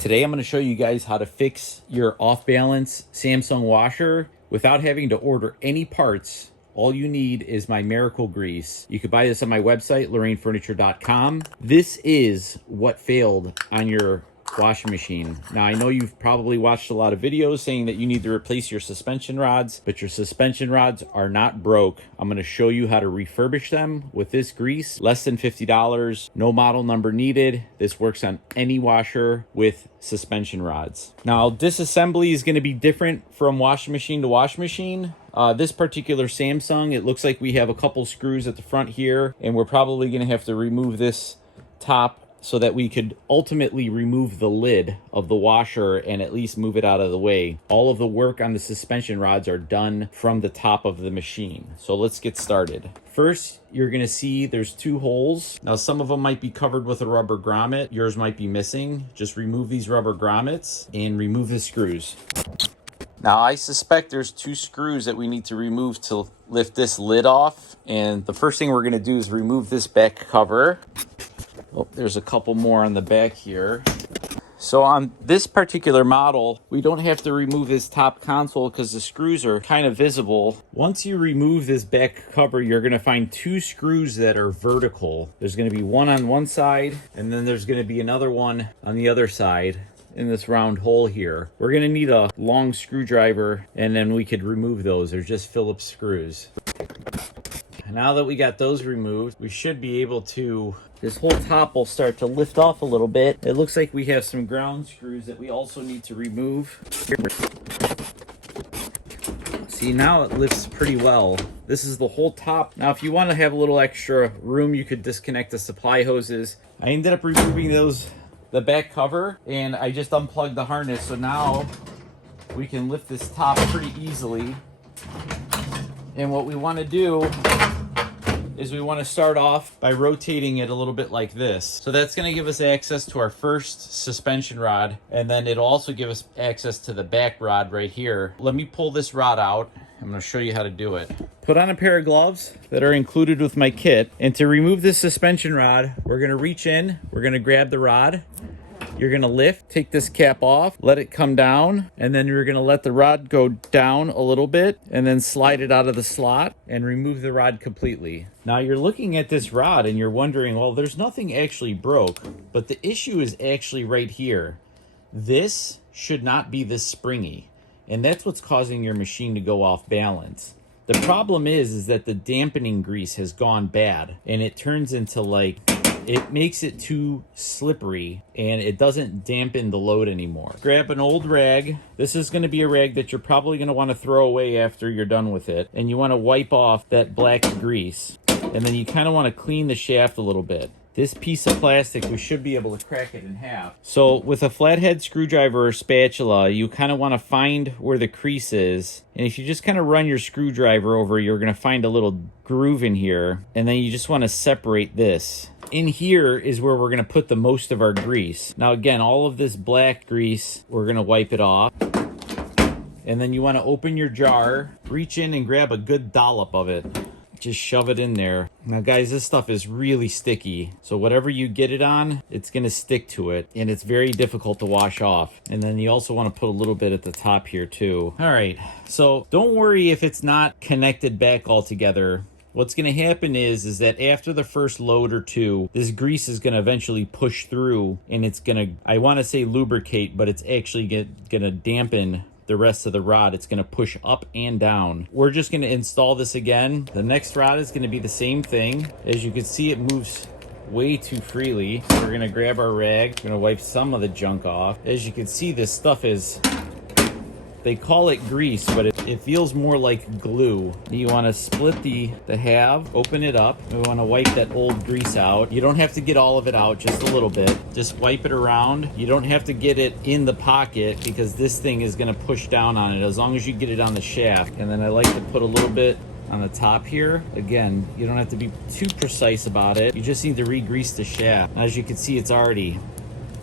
Today I'm going to show you guys how to fix your off-balance Samsung washer without having to order any parts. All you need is my miracle grease. You can buy this on my website, lorrainefurniture.com. This is what failed on your washing machine. Now, I know you've probably watched a lot of videos saying that you need to replace your suspension rods, but your suspension rods are not broke. I'm going to show you how to refurbish them with this grease. Less than $50, no model number needed. This works on any washer with suspension rods. Now, disassembly is going to be different from washing machine to washing machine. This particular Samsung, it looks like we have a couple screws at the front here, and we're probably going to have to remove this top so that we could ultimately remove the lid of the washer and at least move it out of the way. All of the work on the suspension rods are done from the top of the machine. So let's get started. First, you're gonna see there's two holes. Now, some of them might be covered with a rubber grommet. Yours might be missing. Just remove these rubber grommets and remove the screws. Now, I suspect there's two screws that we need to remove to lift this lid off. And the first thing we're gonna do is remove this back cover. Oh, there's a couple more on the back here. So on this particular model, we don't have to remove this top console because the screws are kind of visible. Once you remove this back cover, you're going to find two screws that are vertical. There's going to be one on one side, and then there's going to be another one on the other side in this round hole here. We're going to need a long screwdriver, and then we could remove those. They're just Phillips screws. Now that we got those removed, we should be able to, this whole top will start to lift off a little bit. It looks like we have some ground screws that we also need to remove. See, now it lifts pretty well. This is the whole top. Now, if you want to have a little extra room, you could disconnect the supply hoses. I ended up removing the back cover, and I just unplugged the harness. So now we can lift this top pretty easily. And what we want to do is we want to start off by rotating it a little bit like this. So that's going to give us access to our first suspension rod, and then it'll also give us access to the back rod right here. Let me pull this rod out. I'm going to show you how to do it. Put on a pair of gloves that are included with my kit, and to remove this suspension rod, we're going to reach in, we're going to grab the rod, you're going to lift, take this cap off, let it come down, and then you're going to let the rod go down a little bit and then slide it out of the slot and remove the rod completely. Now, you're looking at this rod and you're wondering, well, there's nothing actually broke, but the issue is actually right here. This should not be this springy, and that's what's causing your machine to go off balance. The problem is that the dampening grease has gone bad, and it turns into it makes it too slippery and it doesn't dampen the load anymore. Grab an old rag. This is going to be a rag that you're probably going to want to throw away after you're done with it. And you want to wipe off that black grease. And then you kind of want to clean the shaft a little bit. This piece of plastic, we should be able to crack it in half. So with a flathead screwdriver or spatula, you kind of want to find where the crease is. And if you just kind of run your screwdriver over, you're going to find a little groove in here. And then you just want to separate this. In here is where we're going to put the most of our grease. Now again, all of this black grease, we're going to wipe it off. And then you want to open your jar, reach in and grab a good dollop of it. Just shove it in there. Now guys, this stuff is really sticky. So whatever you get it on, it's gonna stick to it. And it's very difficult to wash off. And then you also wanna put a little bit at the top here too. All right, so don't worry if it's not connected back all together. What's gonna happen is that after the first load or two, this grease is gonna eventually push through and it's gonna, I wanna say lubricate, but it's actually gonna dampen the rest of the rod. It's going to push up and down. We're just going to install this again. The next rod is going to be the same thing. As you can see, it moves way too freely. We're going to grab our rag. We're going to wipe some of the junk off. As you can see, this stuff is, they call it grease, but it feels more like glue. You want to split the halve, open it up. We want to wipe that old grease out. You don't have to get all of it out, just a little bit. Just wipe it around. You don't have to get it in the pocket because this thing is going to push down on it as long as you get it on the shaft. And then I like to put a little bit on the top here. Again, you don't have to be too precise about it. You just need to re-grease the shaft. As you can see, it's already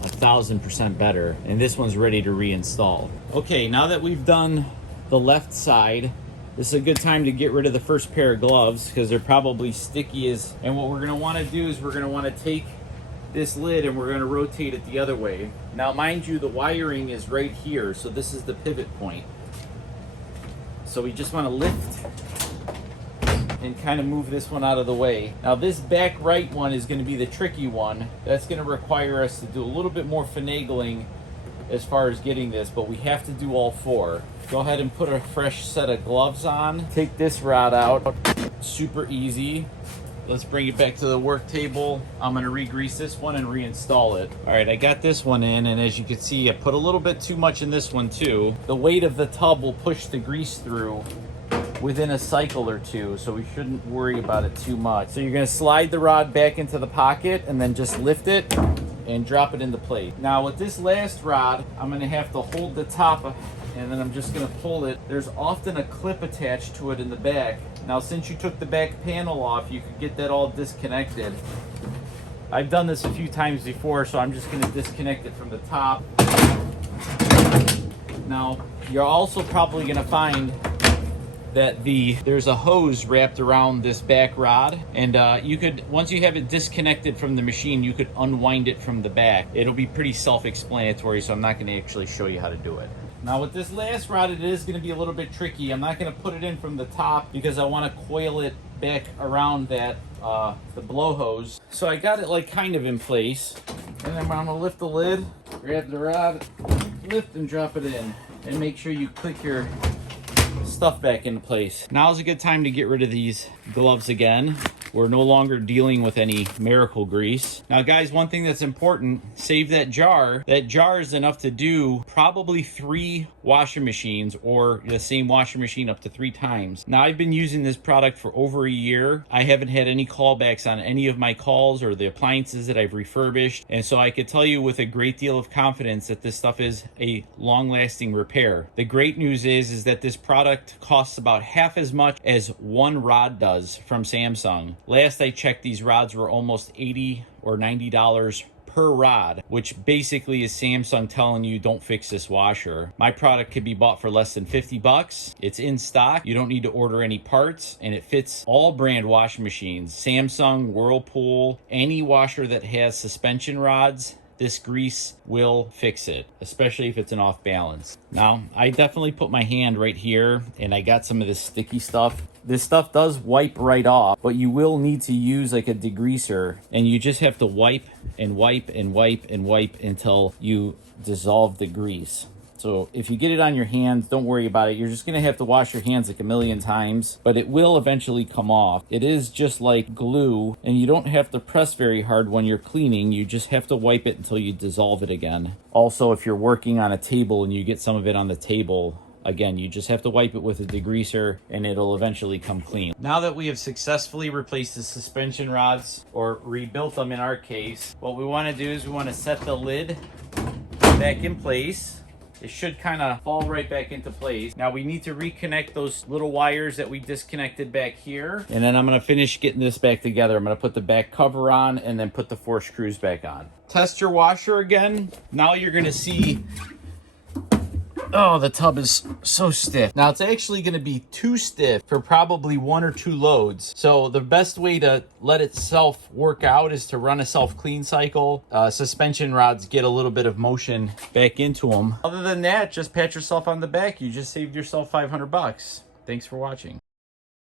1,000% better, and this one's ready to reinstall. Okay, now that we've done the left side, this is a good time to get rid of the first pair of gloves because they're probably sticky as, and what we're going to want to do is we're going to want to take this lid and we're going to rotate it the other way. Now mind you, the wiring is right here, so this is the pivot point. So we just want to lift and kind of move this one out of the way. Now this back right one is going to be the tricky one. That's going to require us to do a little bit more finagling as far as getting this, but we have to do all four. Go ahead and put a fresh set of gloves on. Take this rod out. Super easy. Let's bring it back to the work table. I'm gonna re-grease this one and reinstall it. All right, I got this one in, and as you can see, I put a little bit too much in this one too. The weight of the tub will push the grease through within a cycle or two, so we shouldn't worry about it too much. So you're gonna slide the rod back into the pocket and then just lift it and drop it into place. Now with this last rod, I'm gonna have to hold the top and then I'm just gonna pull it. There's often a clip attached to it in the back. Now since you took the back panel off, you could get that all disconnected. I've done this a few times before, so I'm just gonna disconnect it from the top. Now, you're also probably gonna find that there's a hose wrapped around this back rod, and you could, once you have it disconnected from the machine, you could unwind it from the back. It'll be pretty self-explanatory, so I'm not going to actually show you how to do it. Now with this last rod, it is going to be a little bit tricky. I'm not going to put it in from the top because I want to coil it back around that the blow hose. So I got it like kind of in place, and then I'm going to lift the lid, grab the rod, lift and drop it in, and make sure you click your stuff back into place. Now's a good time to get rid of these gloves again. We're no longer dealing with any miracle grease. Now guys, one thing that's important, save that jar. That jar is enough to do probably 3 washing machines, or the same washing machine up to 3 times. Now I've been using this product for over a year. I haven't had any callbacks on any of my calls or the appliances that I've refurbished. And so I could tell you with a great deal of confidence that this stuff is a long-lasting repair. The great news is that this product costs about half as much as one rod does from Samsung. Last I checked, these rods were almost $80 or $90 per rod, which basically is Samsung telling you don't fix this washer. My product could be bought for less than 50 bucks. It's in stock. You don't need to order any parts, and it fits all brand washing machines. Samsung, Whirlpool, any washer that has suspension rods, this grease will fix it, especially if it's an off balance. Now, I definitely put my hand right here and I got some of this sticky stuff. This stuff does wipe right off, but you will need to use like a degreaser, and you just have to wipe and wipe and wipe and wipe until you dissolve the grease. So if you get it on your hands, don't worry about it. You're just gonna have to wash your hands like a million times, but it will eventually come off. It is just like glue, and you don't have to press very hard when you're cleaning. You just have to wipe it until you dissolve it again. Also, if you're working on a table and you get some of it on the table, again, you just have to wipe it with a degreaser and it'll eventually come clean. Now that we have successfully replaced the suspension rods, or rebuilt them in our case, what we wanna do is we wanna set the lid back in place. It should kind of fall right back into place. Now we need to reconnect those little wires that we disconnected back here. And then I'm gonna finish getting this back together. I'm gonna put the back cover on and then put the 4 screws back on. Test your washer again. Now you're gonna see, oh, the tub is so stiff. Now it's actually gonna be too stiff for probably 1 or 2 loads. So the best way to let itself work out is to run a self-clean cycle. Suspension rods get a little bit of motion back into them. Other than that, just pat yourself on the back. You just saved yourself 500 bucks. Thanks for watching.